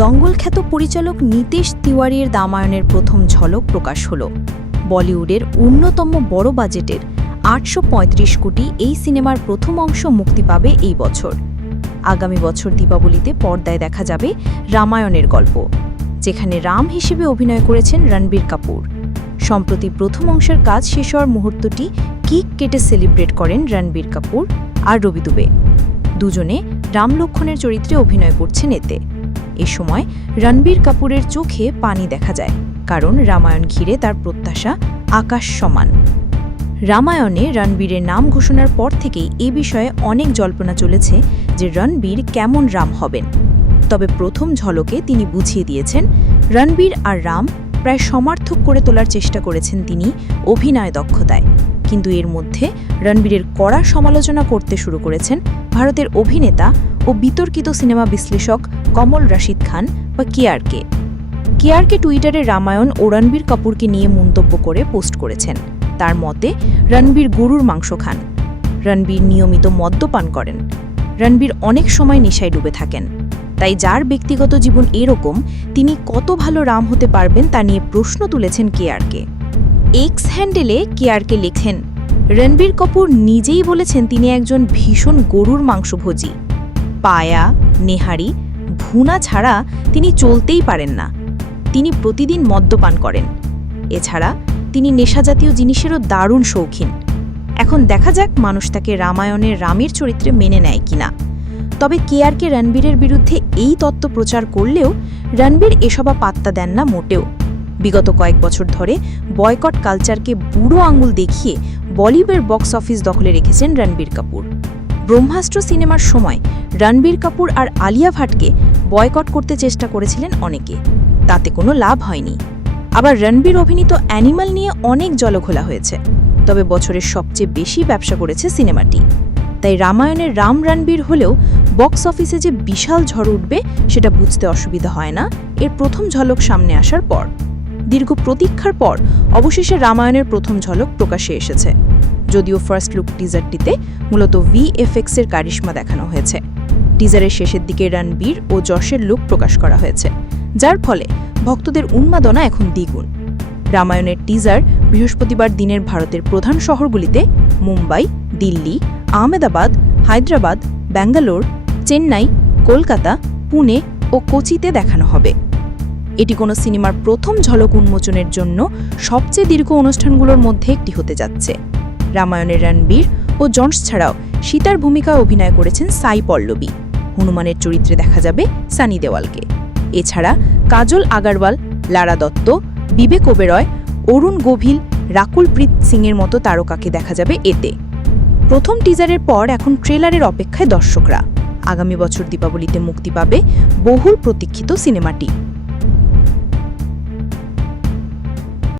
দঙ্গল খ্যাত পরিচালক নীতেশ তিওয়ারির রামায়ণের প্রথম ঝলক প্রকাশ হল। বলিউডের অন্যতম বড় বাজেটের ৮৩৫ কোটি এই সিনেমার প্রথম অংশ মুক্তি পাবে এই বছর। আগামী বছর দীপাবলিতে পর্দায় দেখা যাবে রামায়ণের গল্প, যেখানে রাম হিসেবে অভিনয় করেছেন রণবীর কাপুর। সম্প্রতি প্রথম অংশের কাজ শেষ হওয়ার মুহূর্তটি কেক কেটে সেলিব্রেট করেন রণবীর কাপুর আর রবি দুবে। দুজনে রাম লক্ষ্মণের চরিত্রে অভিনয় করছেন এতে। এ সময় রণবীর কাপুরের চোখে পানি দেখা যায়, কারণ রামায়ণ ঘিরে তার প্রত্যাশা আকাশ সমান। রামায়ণে রণবীরের নাম ঘোষণার পর থেকেই এ বিষয়ে অনেক জল্পনা চলেছে যে রণবীর কেমন রাম হবেন। তবে প্রথম ঝলকে তিনি বুঝিয়ে দিয়েছেন, রণবীর আর রাম প্রায় সমার্থক করে তোলার চেষ্টা করেছেন তিনি অভিনয় দক্ষতায়। কিন্তু এর মধ্যে রণবীরের কড়া সমালোচনা করতে শুরু করেছেন ভারতের অভিনেতা ও বিতর্কিত সিনেমা বিশ্লেষক কমল রশিদ খান বা কেআরকে। কেআরকে টুইটারে রামায়ণ ও রণবীর কাপুরকে নিয়ে মন্তব্য করে পোস্ট করেছেন। তার মতে, রণবীর গরুর মাংস খান, রণবীর নিয়মিত মদ্যপান করেন, রণবীর অনেক সময় নেশায় ডুবে থাকেন। তাই যার ব্যক্তিগত জীবন এরকম, তিনি কত ভালো রাম হতে পারবেন তা নিয়ে প্রশ্ন তুলেছেন কেআরকে। এক্স হ্যান্ডেলে কেআরকে লেখেন, রণবীর কাপুর নিজেই বলেছেন তিনি একজন ভীষণ গরুর মাংসভোজী। পায়া, নেহারি, ভুনা ছাড়া তিনি চলতেই পারেন না। তিনি প্রতিদিন মদ্যপান করেন। এছাড়া তিনি নেশাজাতীয় জিনিসেরও দারুণ শৌখিন। এখন দেখা যাক মানুষ তাকে রামায়ণের রামের চরিত্রে মেনে নেয় কিনা। তবে কেআরকে রণবীরের বিরুদ্ধে এই তত্ত্ব প্রচার করলেও রণবীর এসব পাত্তা দেন না মোটেও। বিগত কয়েক বছর ধরে বয়কট কালচারকে বুড়ো আঙুল দেখিয়ে বলিউডের বক্স অফিস দখলে রেখেছেন রণবীর কাপুর। ব্রহ্মাস্ত্র সিনেমার সময় রণবীর কাপুর আর আলিয়া ভাটকে বয়কট করতে চেষ্টা করেছিলেন অনেকে, তাতে কোনো লাভ হয়নি। আবার রণবীর অভিনীত অ্যানিমাল নিয়ে অনেক জলঘোলা হয়েছে, তবে বছরের সবচেয়ে বেশি ব্যবসা করেছে সিনেমাটি। তাই রামায়ণের রাম রণবীর হলেও বক্স অফিসে যে বিশাল ঝড় উঠবে সেটা বুঝতে অসুবিধা হয় না এর প্রথম ঝলক সামনে আসার পর। দীর্ঘ প্রতীক্ষার পর অবশেষে রামায়ণের প্রথম ঝলক প্রকাশে এসেছে। যদিও ফার্স্ট লুক টিজারটিতে মূলত ভিএফএক্সের কারিশমা দেখানো হয়েছে। টিজারের শেষের দিকে রণবীর ও যশের লুক প্রকাশ করা হয়েছে, যার ফলে ভক্তদের উন্মাদনা এখন দ্বিগুণ। রামায়ণের টিজার বৃহস্পতিবার দিনের ভারতের প্রধান শহরগুলিতে মুম্বাই, দিল্লি, আহমেদাবাদ, হায়দ্রাবাদ, ব্যাঙ্গালোর, চেন্নাই, কলকাতা, পুনে ও কোচিতে দেখানো হবে। এটি কোনো সিনেমার প্রথম ঝলক উন্মোচনের জন্য সবচেয়ে দীর্ঘ অনুষ্ঠানগুলোর মধ্যে একটি হতে যাচ্ছে। রামায়ণের রণবীর ও জন্স ছাড়াও সীতার ভূমিকায় অভিনয় করেছেন সাই পল্লবী। হনুমানের চরিত্রে দেখা যাবে সানি দেওয়ালকে। এছাড়া কাজল আগারওয়াল, লারা দত্ত, বিবেক ওবেরয়, অরুণ গোভিল, রাকুল প্রীত সিংয়ের মতো তারকাকে দেখা যাবে এতে। প্রথম টিজারের পর এখন ট্রেলারের অপেক্ষায় দর্শকরা। আগামী বছর দীপাবলিতে মুক্তি পাবে বহুল প্রতীক্ষিত সিনেমাটি।